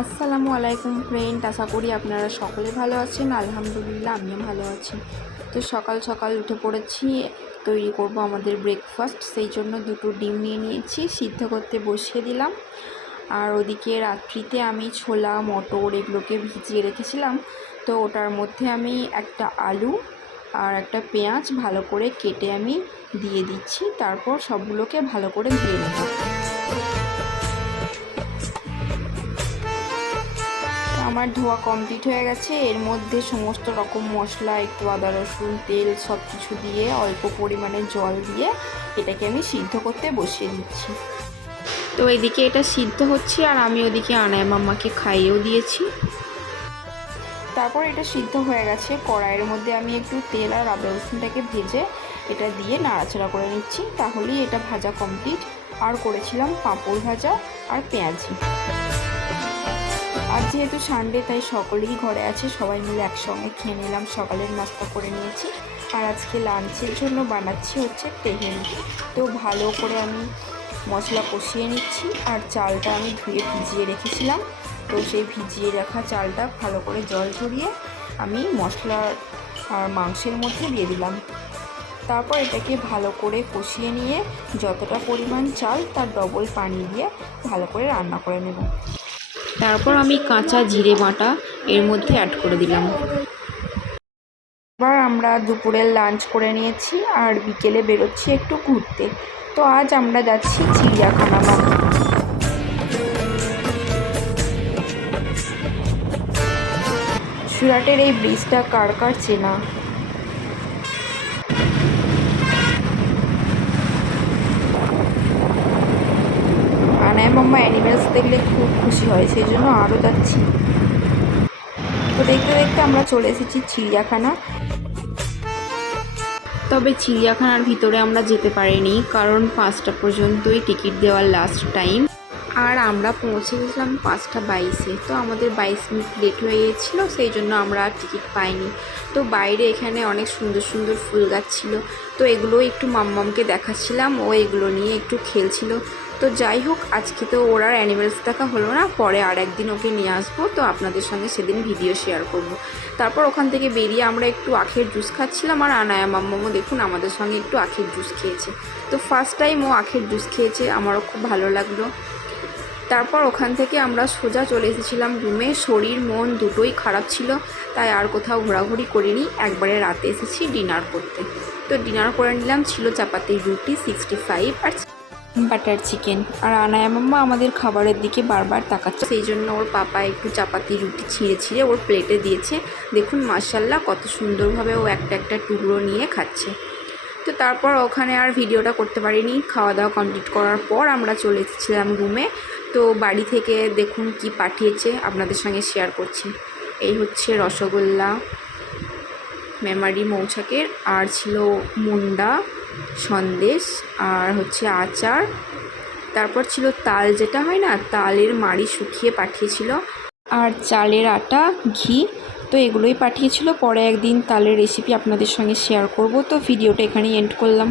আসসালামু আলাইকুম ফ্রেন্ড, আশা করি আপনারা সকলে ভালো আছেন। আলহামদুলিল্লাহ আমিও ভালো আছি। তো সকাল সকাল উঠে পড়েছি, তৈরি করব আমাদের ব্রেকফাস্ট। সেই জন্য দুটো ডিম নিয়ে নিয়েছি, সিদ্ধ করতে বসিয়ে দিলাম। আর ওদিকে রাত্রিতে আমি ছোলা মটর এগুলোকে ভিজিয়ে রেখেছিলাম, তো ওটার মধ্যে আমি একটা আলু আর একটা পেঁয়াজ ভালো করে কেটে আমি দিয়ে দিচ্ছি। তারপর সবগুলোকে ভালো করে ধুয়ে নেব। আমার ধোয়া কমপ্লিট হয়ে গেছে। এর মধ্যে সমস্ত রকম মশলা, একটু আদা রসুন তেল সব কিছু দিয়ে অল্প পরিমাণে জল দিয়ে এটাকে আমি সিদ্ধ করতে বসিয়ে দিচ্ছি। তো এদিকে এটা সিদ্ধ হচ্ছে আর আমি ওদিকে আনায়া মাম্মাকে খাইয়েও দিয়েছি। তারপর এটা সিদ্ধ হয়ে গেছে। কড়াইয়ের মধ্যে আমি একটু তেল আর আদা রসুনটাকে ভেজে এটা দিয়ে নাড়াচাড়া করে নিচ্ছি, তাহলেই এটা ভাজা কমপ্লিট। আর করেছিলাম পাঁপড় ভাজা আর পেঁয়াজি। আজ যেহেতু সানডে তাই সকলেই ঘরে আছে, সবাই মিলে একসঙ্গে খেয়ে নিলাম, সকালের নাস্তা করে নিয়েছি। আর আজকে লাঞ্চের জন্য বানাচ্ছি হচ্ছে তেহেরি। তো ভালো করে আমি মশলা কষিয়ে নিচ্ছি। আর চালটা আমি ধুয়ে ভিজিয়ে রেখেছিলাম, তো সেই ভিজিয়ে রাখা চালটা ভালো করে জল ঝরিয়ে আমি মশলার আর মাংসের মধ্যে দিয়ে দিলাম। তারপর এটাকে ভালো করে কষিয়ে নিয়ে যতটা পরিমাণ চাল তার ডবল পানি দিয়ে ভালো করে রান্না করে নেব। তারপর আমি কাঁচা জিরে বাটা এর মধ্যে অ্যাড করে দিলাম। এবার আমরা দুপুরের লাঞ্চ করে নিয়েছি আর বিকেলে বেরোচ্ছি একটু ঘুরতে। তো আজ আমরা যাচ্ছি চিড়িয়াখানা। সুরাটের এই ব্রিজটা কার কার চেনা? আনায়া মাম্মা অ্যানিমেলস দেখলে খুব খুশি হয়, সেই জন্য আরও যাচ্ছি। তো দেখতে দেখতে আমরা চলে এসেছি চিড়িয়াখানা। তবে চিড়িয়াখানার ভিতরে আমরা যেতে পারিনি, কারণ 5টা পর্যন্তই টিকিট দেওয়ার লাস্ট টাইম। আর আমরা পৌঁছে গেছিলাম 5টা 22-এ। তো আমাদের 22 মিনিট লেট হয়ে গিয়েছিলো, সেই জন্য আমরা আর টিকিট পাইনি। তো বাইরে এখানে অনেক সুন্দর সুন্দর ফুল গাছ ছিল, তো এগুলো একটু মাম্মামকে দেখাচ্ছিলাম, ও এগুলো নিয়ে একটু খেলছিল। তো যাই হোক, আজকে তো ওর আর অ্যানিমেলস দেখা হলো না, পরে আর একদিন ওকে নিয়ে আসবো, তো আপনাদের সঙ্গে সেদিন ভিডিও শেয়ার করব। তারপর ওখান থেকে বেরিয়ে আমরা একটু আখের জুস খাচ্ছিলাম, আর আনায়া মাম্মামও দেখুন আমাদের সঙ্গে একটু আখের জুস খেয়েছে। তো ফার্স্ট টাইম ও আখের জুস খেয়েছে, আমারও খুব ভালো লাগলো। তারপর ওখান থেকে আমরা সোজা চলে এসেছিলাম রুমে। শরীর মন দুটোই খারাপ ছিল, তাই আর কোথাও ঘোরাঘুরি করিনি, একবারে রাতে এসেছি ডিনার করতে। তো ডিনার করে নিলাম, ছিল চাপাতির রুটি 65 আর বাটার চিকেন। আর আনায়া মাম্মা আমাদের খাবারের দিকে বারবার তাকাচ্ছে, সেই জন্য ওর পাপা একটু চাপাতি রুটি ছিঁড়ে ছিঁড়ে ওর প্লেটে দিয়েছে। দেখুন মাশাল্লাহ কত সুন্দরভাবে ও একটা একটা টুকরো নিয়ে খাচ্ছে। তো তারপর ওখানে আর ভিডিওটা করতে পারিনি। খাওয়া দাওয়া কমপ্লিট করার পর আমরা চলে এসেছিলাম রুমে। তো বাড়ি থেকে দেখুন কি পাঠিয়েছে, আপনাদের সঙ্গে শেয়ার করছি। এই হচ্ছে রসগোল্লা মেমারি মৌচাকের, আর ছিল মুন্ডা সন্দেশ, আর হচ্ছে আচার। তারপর ছিল তাল, যেটা হয় না, তালের মাড়ি শুকিয়ে পাঠিয়েছিল, আর চালের আটা, ঘি। তো এগুলোই পাঠিয়েছিল। পরে একদিন তালের রেসিপি আপনাদের সঙ্গে শেয়ার করব। তো ভিডিওটা এখানেই এন্ড করলাম।